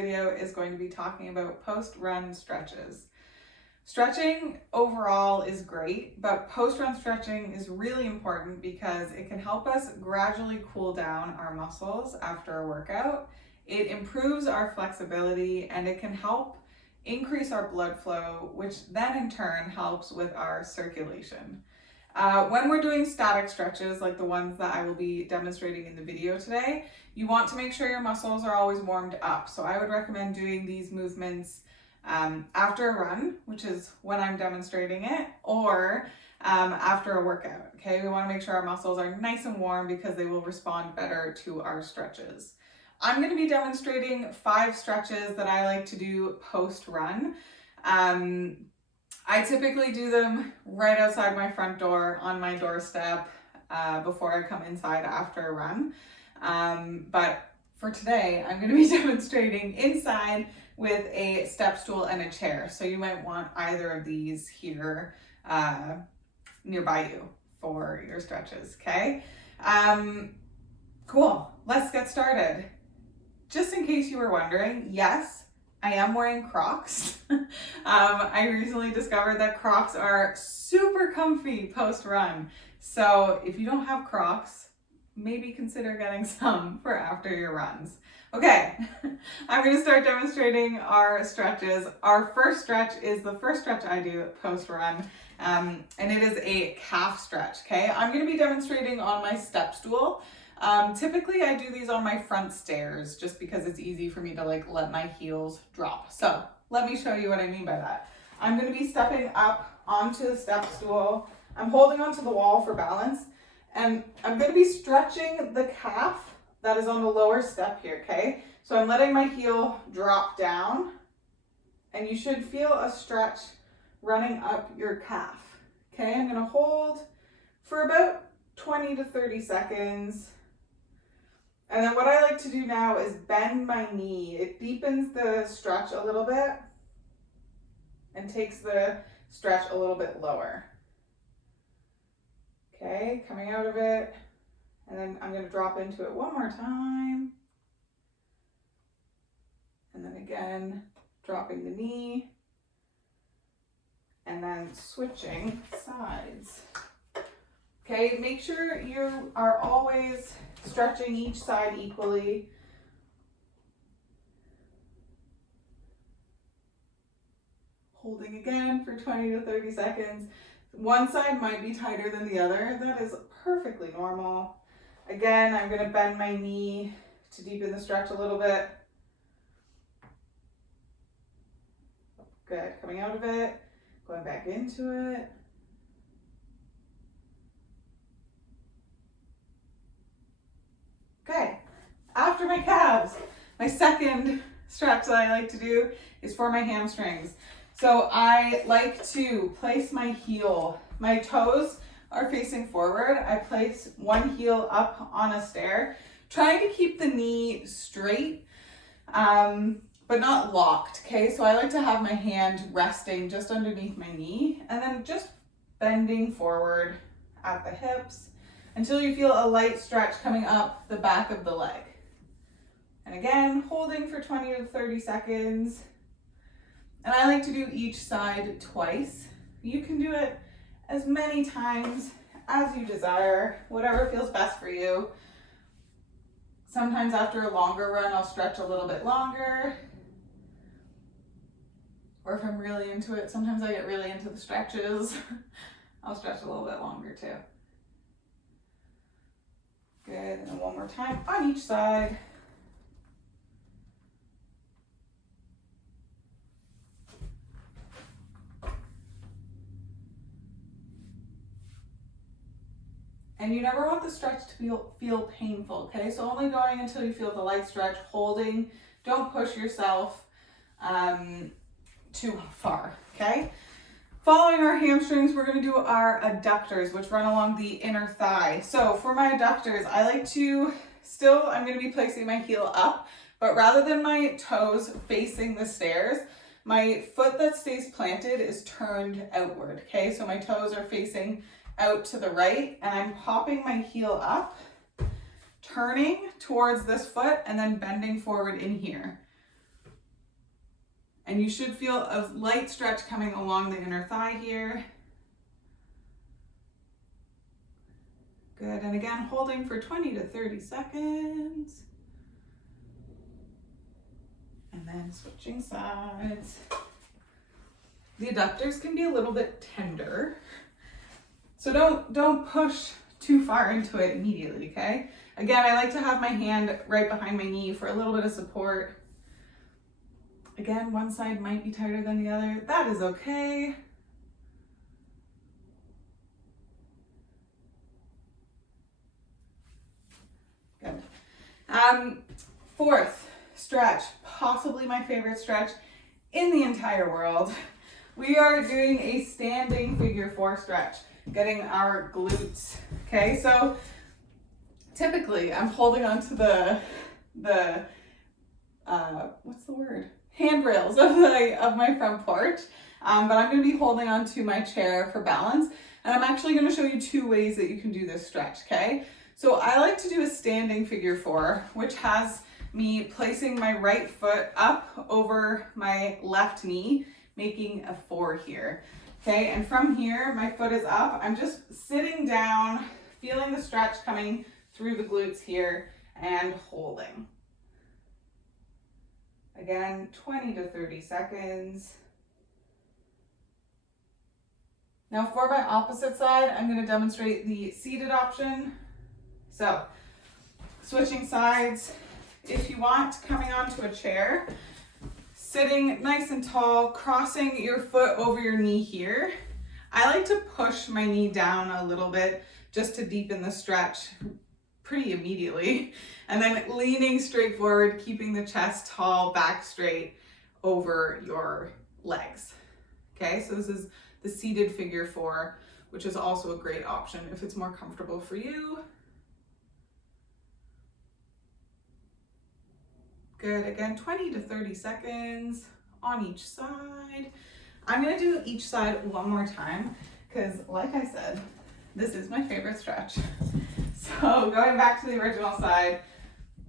video is going to be talking about post-run stretches. Stretching overall is great, but post-run stretching is really important because it can help us gradually cool down our muscles after a workout. It improves our flexibility and it can help increase our blood flow, which then in turn helps with our circulation. When we're doing static stretches like the ones that I will be demonstrating in the video today, you want to make sure your muscles are always warmed up. So I would recommend doing these movements after a run, which is when I'm demonstrating it, or after a workout. Okay, we want to make sure our muscles are nice and warm because they will respond better to our stretches. I'm going to be demonstrating 5 stretches that I like to do post-run. I typically do them right outside my front door on my doorstep before I come inside after a run. But for today, I'm going to be demonstrating inside with a step stool and a chair. So you might want either of these here nearby you for your stretches, okay? Cool, let's get started. Just in case you were wondering, yes, I am wearing Crocs. I recently discovered that Crocs are super comfy post-run. So if you don't have Crocs, maybe consider getting some for after your runs. Okay, I'm going to start demonstrating our stretches. Our first stretch is the first stretch I do post-run, and it is a calf stretch, okay? I'm going to be demonstrating on my step stool. Typically I do these on my front stairs just because it's easy for me to let my heels drop. So let me show you what I mean by that. I'm going to be stepping up onto the step stool. I'm holding onto the wall for balance, and I'm going to be stretching the calf that is on the lower step here, okay? So I'm letting my heel drop down, and you should feel a stretch running up your calf, okay? I'm going to hold for about 20 to 30 seconds. And then what I like to do now is bend my knee. It deepens the stretch a little bit and takes the stretch a little bit lower. Okay, coming out of it. And then I'm going to drop into it one more time. And then again, dropping the knee. And then switching sides. Okay, make sure you are always stretching each side equally. Holding again for 20 to 30 seconds. One side might be tighter than the other. That is perfectly normal. Again, I'm going to bend my knee to deepen the stretch a little bit. Good. Coming out of it, going back into it. Okay. After my calves, my second stretch that I like to do is for my hamstrings. So I like to place my heel. My toes are facing forward. I place one heel up on a stair, trying to keep the knee straight, but not locked, okay? So I like to have my hand resting just underneath my knee and then just bending forward at the hips until you feel a light stretch coming up the back of the leg. And again, holding for 20 to 30 seconds. And I like to do each side twice. You can do it as many times as you desire, whatever feels best for you. Sometimes after a longer run, I'll stretch a little bit longer. Or if I'm really into it, sometimes I get really into the stretches. I'll stretch a little bit longer too. Good, and then one more time on each side. And you never want the stretch to feel painful, okay? So only going until you feel the light stretch, holding. Don't push yourself too far, okay? Following our hamstrings, we're gonna do our adductors, which run along the inner thigh. So for my adductors, I like to, I'm gonna be placing my heel up, but rather than my toes facing the stairs, my foot that stays planted is turned outward, okay? So my toes are facing out to the right, and I'm popping my heel up, turning towards this foot, and then bending forward in here. And you should feel a light stretch coming along the inner thigh here. Good, and again, holding for 20 to 30 seconds. And then switching sides. The adductors can be a little bit tender, so don't push too far into it immediately, okay? Again, I like to have my hand right behind my knee for a little bit of support. Again, one side might be tighter than the other. That is okay. Good. Fourth stretch, possibly my favorite stretch in the entire world. We are doing a standing figure 4 stretch, getting our glutes. Okay, so typically I'm holding onto the what's the word? Handrails of my front porch, but I'm going to be holding onto my chair for balance, and I'm actually going to show you 2 ways that you can do this stretch. Okay, so I like to do a standing figure 4, which has me placing my right foot up over my left knee, making a 4 here. Okay, and from here, my foot is up. I'm just sitting down, feeling the stretch coming through the glutes here, and holding. Again, 20 to 30 seconds. Now for my opposite side, I'm going to demonstrate the seated option. So, switching sides. If you want, coming onto a chair, sitting nice and tall, crossing your foot over your knee here. I like to push my knee down a little bit just to deepen the stretch pretty immediately. And then leaning straight forward, keeping the chest tall, back straight over your legs. Okay, so this is the seated figure 4, which is also a great option if it's more comfortable for you. Good, again, 20 to 30 seconds on each side. I'm gonna do each side one more time because, like I said, this is my favorite stretch. So going back to the original side,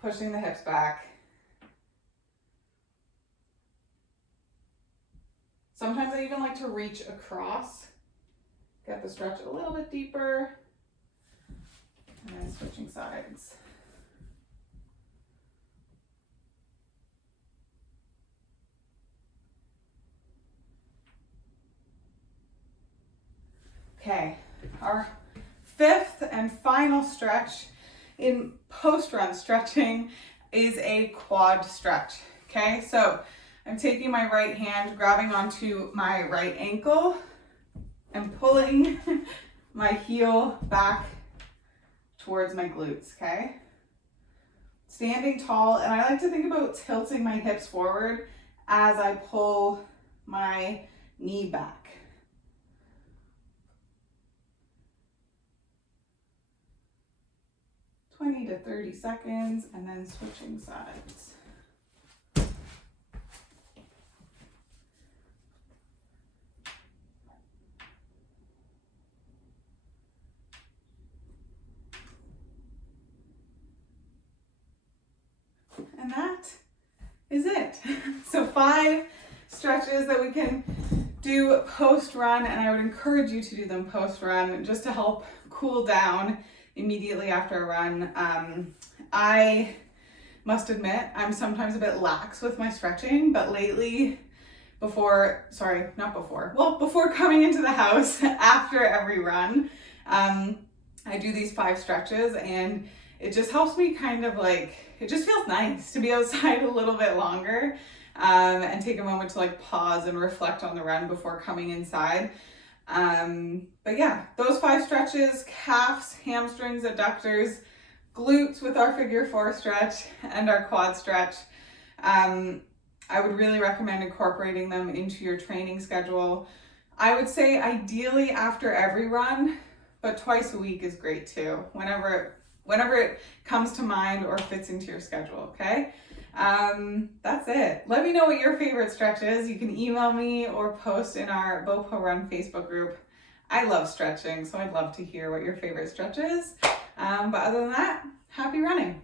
pushing the hips back. Sometimes I even like to reach across, get the stretch a little bit deeper, and then switching sides. Okay, our 5th and final stretch in post-run stretching is a quad stretch. Okay, so I'm taking my right hand, grabbing onto my right ankle and pulling my heel back towards my glutes, okay? Standing tall, and I like to think about tilting my hips forward as I pull my knee back. 20 to 30 seconds, and then switching sides. And that is it. So 5 stretches that we can do post-run, and I would encourage you to do them post-run just to help cool down immediately after a run. I must admit, I'm sometimes a bit lax with my stretching, but lately, before coming into the house after every run, I do these 5 stretches, and it just helps me kind of like, it just feels nice to be outside a little bit longer, and take a moment to like pause and reflect on the run before coming inside. But yeah, those 5 stretches: calves, hamstrings, adductors, glutes with our figure 4 stretch, and our quad stretch. I would really recommend incorporating them into your training schedule. I would say ideally after every run, but twice a week is great too, whenever it comes to mind or fits into your schedule, okay? That's it. Let me know what your favorite stretch is. You can email me or post in our BOPO Run Facebook group. I love stretching, so I'd love to hear what your favorite stretch is. But other than that, happy running.